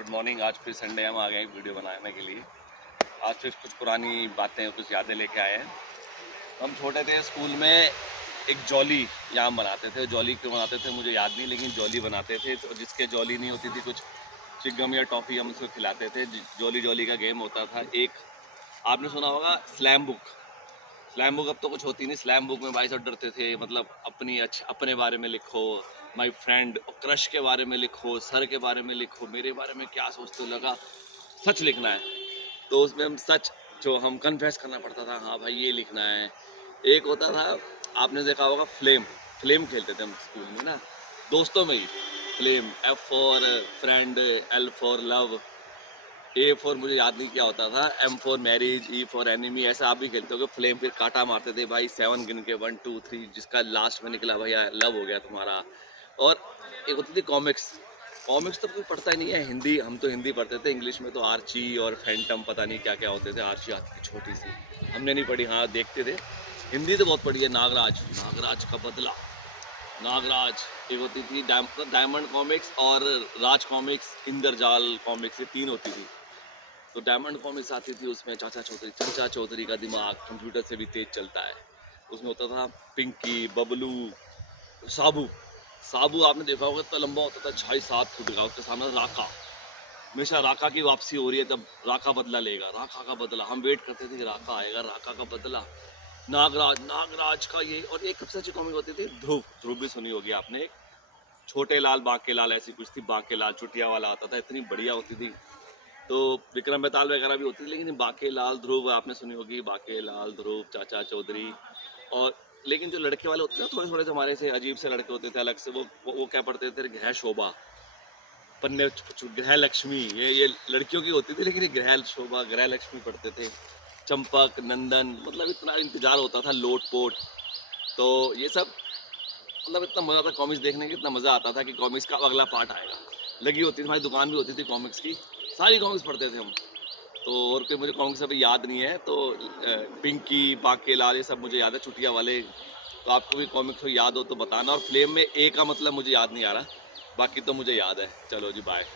Good morning. आज फिर Sunday हम आ गए एक वीडियो बनाने के लिए। आज फिर कुछ पुरानी बातें, कुछ यादें लेके आए हैं। हम छोटे थे स्कूल में, एक जॉली यहाँ बनाते थे। जॉली क्यों बनाते थे मुझे याद नहीं, लेकिन जॉली बनाते थे। तो जिसके जॉली नहीं होती थी, कुछ चिगम या टॉफ़ी हम उसको खिलाते थे। जॉली जॉली का गेम होता था। एक आपने सुना होगा स्लैम बुक। स्लैम बुक अब तो कुछ होती नहीं। स्लैम बुक में भाई सब डरते थे, मतलब अपने बारे में लिखो, माय फ्रेंड, क्रश के बारे में लिखो, सर के बारे में लिखो, मेरे बारे में क्या सोचते हो, लगा सच लिखना है। तो उसमें हम सच जो हम कन्फेस करना पड़ता था, हाँ भाई ये लिखना है। एक होता था, आपने देखा होगा फ्लेम। फ्लेम खेलते थे हम स्कूल में ना, दोस्तों में ही। Flame, f for friend, l for love, a for मुझे याद नहीं क्या होता था, m for marriage, e for enemy. ऐसा आप भी खेलते हो? फ्लेम फिर काटा मारते थे भाई, 7 गिन के 1 2 3, जिसका लास्ट में निकला भैया लव हो गया तुम्हारा। और एक होती थी कॉमिक्स। कॉमिक्स तो कोई पढ़ता ही नहीं है। हिंदी, हम तो हिंदी पढ़ते थे। इंग्लिश में तो आर्ची और फैंटम पता नहीं क्या क्या होते थे। आर्ची आती थी छोटी सी, हमने नहीं पढ़ी, हाँ देखते थे। हिंदी तो बहुत पढ़ी है। नागराज, नागराज का बदला, नागराज। एक होती थी डायमंड कॉमिक्स और राज कॉमिक्स, इंद्रजाल कॉमिक्स, ये 3 होती थी। तो डायमंड कॉमिक्स आती थी, उसमें चाचा चौधरी का दिमाग कंप्यूटर से भी तेज चलता है। उसमें होता था पिंकी, बबलू, साबू। साबू आपने देखा होगा, इतना लंबा होता था, 6-7 फुट का। उसके सामने राका, हमेशा राका की वापसी हो रही है, तब राका बदला लेगा, राका का बदला। हम वेट करते थे कि राका आएगा, राका का बदला। नागराज, नागराज का ये। और एक सबसे अच्छी कॉमिक होती थी ध्रुव। ध्रुव भी सुनी होगी आपने। एक छोटे लाल, बांके लाल, ऐसी कुछ थी। बांके लाल चुटिया वाला आता था, इतनी बढ़िया होती थी। तो विक्रम बेताल वगैरह भी होती थी, लेकिन बाके लाल, ध्रुव आपने सुनी होगी। बाके लाल, ध्रुव, चाचा चौधरी। और लेकिन जो लड़के वाले होते थे, थोड़े थोड़े से हमारे से अजीब से लड़के होते थे, अलग से। वो क्या पढ़ते थे? ग्रह शोभा, पन्ने, ग्रह लक्ष्मी। ये लड़कियों की होती थी, लेकिन ये ग्रह शोभा, ग्रह लक्ष्मी पढ़ते थे। चंपक, नंदन, मतलब इतना इंतजार होता था। लोटपोट। तो ये सब, मतलब इतना मजा था कॉमिक्स देखने की। इतना मजा आता था कि कॉमिक्स का अगला पार्ट आएगा। लगी होती थी, हमारी दुकान भी होती थी कॉमिक्स की। सारी कॉमिक्स पढ़ते थे हम। तो और कोई मुझे कॉमिक्स अभी याद नहीं है। तो पिंकी, बाके लाल, ये सब मुझे याद है, चुटिया वाले। तो आपको भी कॉमिक्स याद हो तो बताना। और फ्लेम में ए का मतलब मुझे याद नहीं आ रहा, बाकी तो मुझे याद है। चलो जी, बाय।